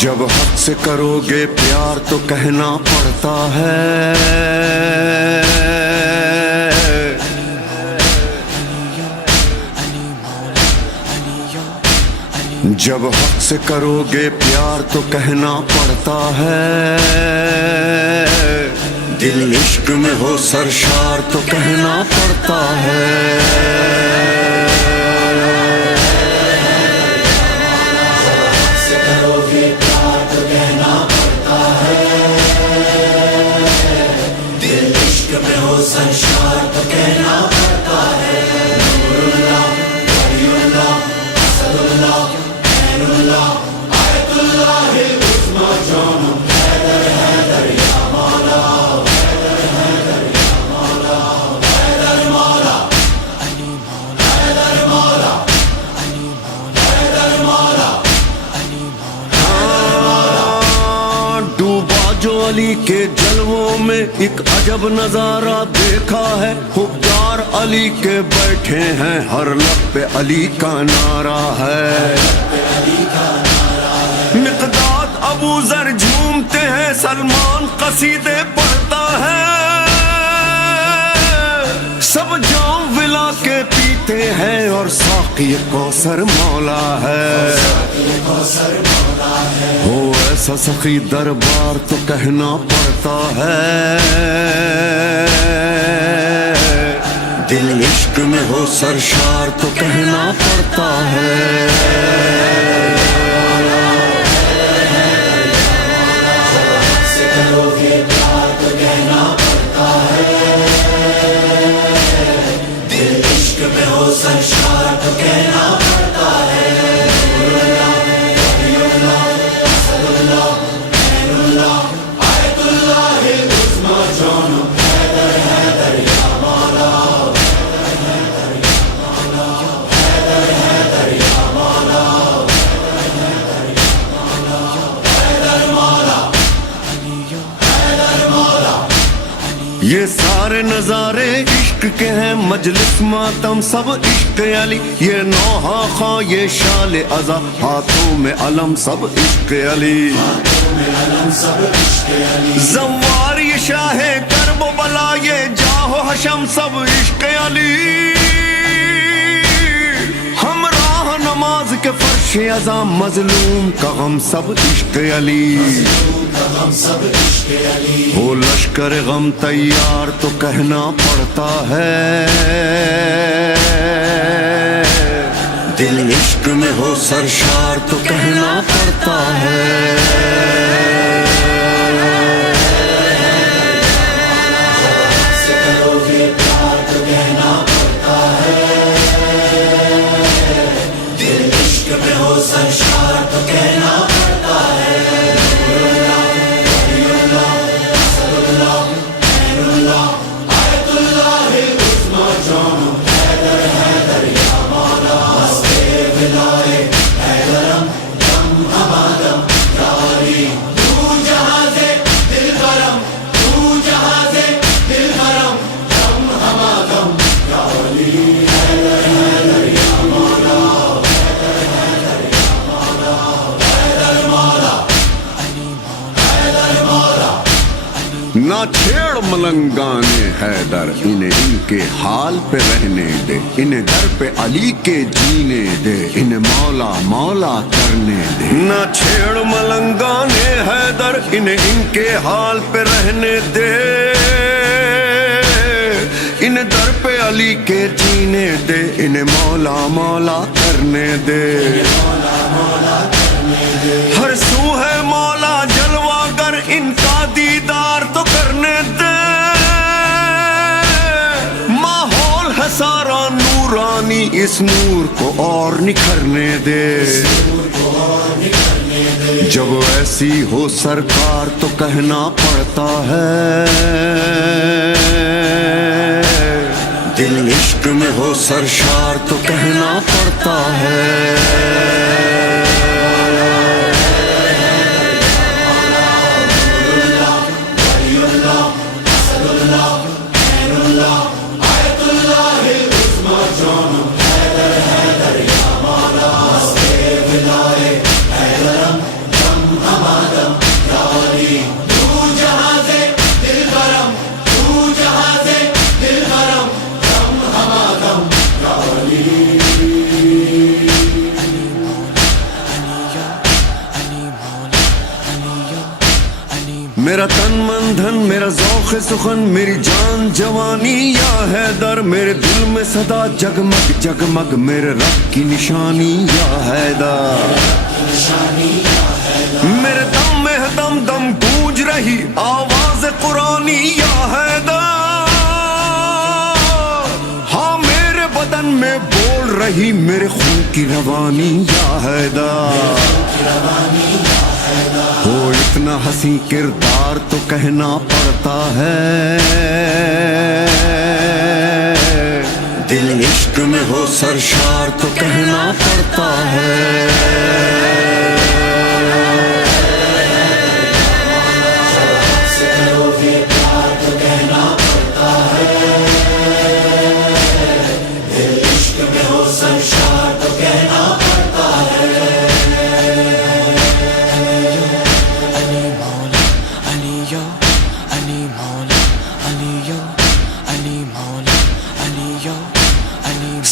جب حق سے کرو گے پیار تو کہنا پڑتا ہے، جب حق سے کرو گے پیار تو کہنا پڑتا ہے، دل عشق میں ہو سرشار تو کہنا پڑتا ہے۔ سرشار تو کہنا پڑتا ہے، نور اللہ، ولی اللہ، اسد اللہ، عین اللہ، آیت اللہ العظمی جان حیدر حیدر یا مولا، حیدر حیدر یا مولا، حیدر مولا، علی مولا، حیدر مولا، علی مولا، حیدر مولا، علی مولا۔ ڈوبا جو علی کے جلووں میں ایک عجب نظارہ دیکھا ہے، حکمران علی کے بیٹھے ہیں، ہر لب پہ علی کا نعرہ ہے، مقداد ابو ذر جھومتے ہیں، سلمان قصیدے پڑھتا ہے، سب جام ولا کے پیتے ہیں اور ساقی کوثر مولا ہے، ہو ایسا سخی دربار تو کہنا پڑتا ہے، دل عشق میں ہو سرشار تو کہنا پڑتا ہے۔ سرشار تو کہنا پڑتا ہے، نور اللہ، ولی اللہ، اسد اللہ، عین اللہ، آیت اللہ العظمی جان حیدر حیدر یا مولا، حیدر حیدر یا مولا، حیدر حیدر یا مولا، حیدر مولا، حیدر مولا۔ یہ سارے نظارے عشق کے ہیں، مجلس ماتم سب عشق علی، یہ نوحہ خواں یہ شال عزا، ہاتھوں میں علم سب عشق علی، زوار یہ شاہ کرب و بلا، یہ جاہ و حشم سب عشق علی، ہمراہ نماز کے فرش عزا، مظلوم کا غم سب عشق علی، ہو لشکر غم تیار تو کہنا پڑتا ہے، دل عشق میں ہو سرشار تو کہنا پڑتا ہے۔ سرشار تو کہنا پڑتا ہے، نور اللہ، ولی اللہ، اسد اللہ، عین اللہ، آیت اللہ العظمی جان حیدر حیدر یا مولا، مستے ولائے حیدرم دم ہمادم یا علی، تو جہازِ دل برم، تو جہازِ دل برم، دم ہمادم یا علی، حیدر حیدر یا مولا، نہ چھیڑ ملنگانے حیدر، انہیں ان کے حال پہ رہنے دے، انہیں در پہ علی کے جینے دے، انہیں مولا مولا کرنے دے، نہ چھیڑ ملنگانے حیدر، انہیں ان کے حال پہ رہنے دے، انہیں در پہ علی کے جینے دے، انہیں مولا مولا کرنے دے، ہر سو ہے مولا جلوہ گر، ان کا دیدار تو کرنے دے، ماحول ہے سارا نورانی، اس نور کو اور نکھرنے دے، جب ایسی ہو سرکار تو کہنا پڑتا ہے، دل عشق میں ہو سرشار تو کہنا پڑتا ہے۔ حیدر حیدر یا مولا، مستے ولائے حیدرم دم شوق سخن میری جان جوانی یا حیدر، میرے دل میں صدا جگمگ جگمگ میرے رب کی نشانی یا حیدر، میرے دم میں دم دم گونج رہی آواز قرآنی یا حیدر، ہاں میرے بدن میں بول رہی میرے خون کی روانی یا حیدر، ہو اتنا حسین کردار تو کہنا پڑتا ہے، دل عشق میں ہو سرشار تو کہنا پڑتا ہے،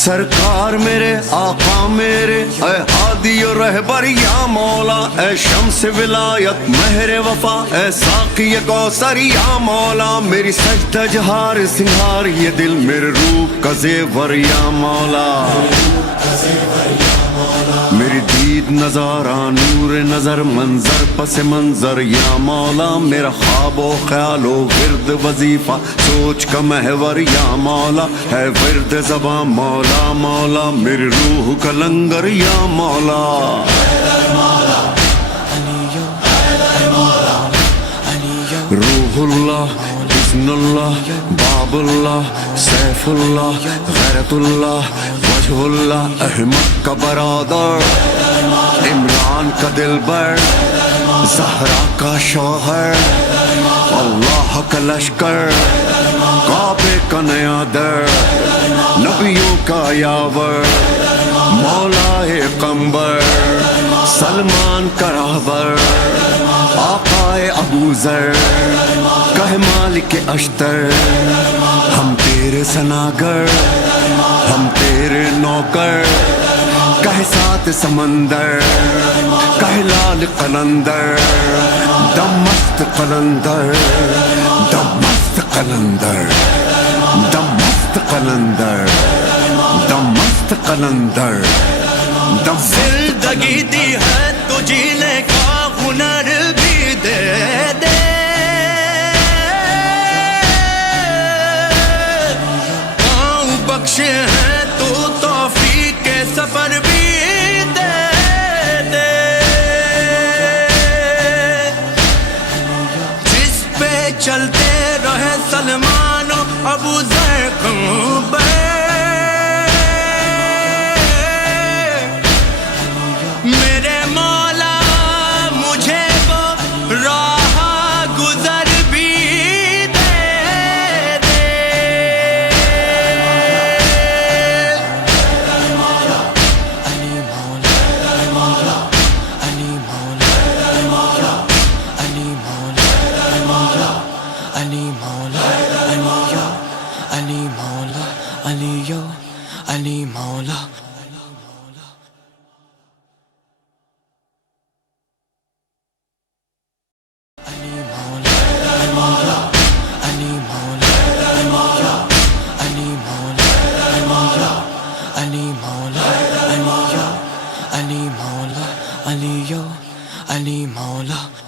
سرکار میرے آقا میرے اے ہادی و رہبر یا مولا، اے شمس ولایت مہر وفا، اے ساقی کوثر یا مولا، میری سجدہ جہار سنگار یہ دل میرے روح کا زیور یا مولا، میری دید نظارہ نور نظر منظر پس منظر یا مولا، میرا خواب و خیال و ورد وظیفہ سوچ کا محور یا مولا، ہے ورد زباں مولا مولا، میری روح کا لنگر یا مولا، روح اللہ بسم اللہ باب اللہ سیف اللہ غیرت اللہ وجہ اللہ، احمد کا برادر عمران کا دلبر زہرا کا شوہر، اللہ کا لشکر کعبے کا نیا در، نبیوں کا یاور مولا قمبر، سلمان کا راہبر آقا ابو ذر، کہ مالک اشتر، ہم تیرے سناگر ہم تیرے نوکر، کہ سات سمندر کہ لال قلندر، دم مست قلندر دم مست قلندر دم مست قلندر دم مست قلندر دم زندگی دی ہے تو جینے کا ہنر بھی دے دے، پاؤں بخشے ہیں تو توفیق کے سفر بھی دے دے، جس پہ چلتے رہے سلمان و ابو ذر قمبر، میرے مولا مجھے وہ راہ گزر بھی دے دے، علی مولا Ali Mola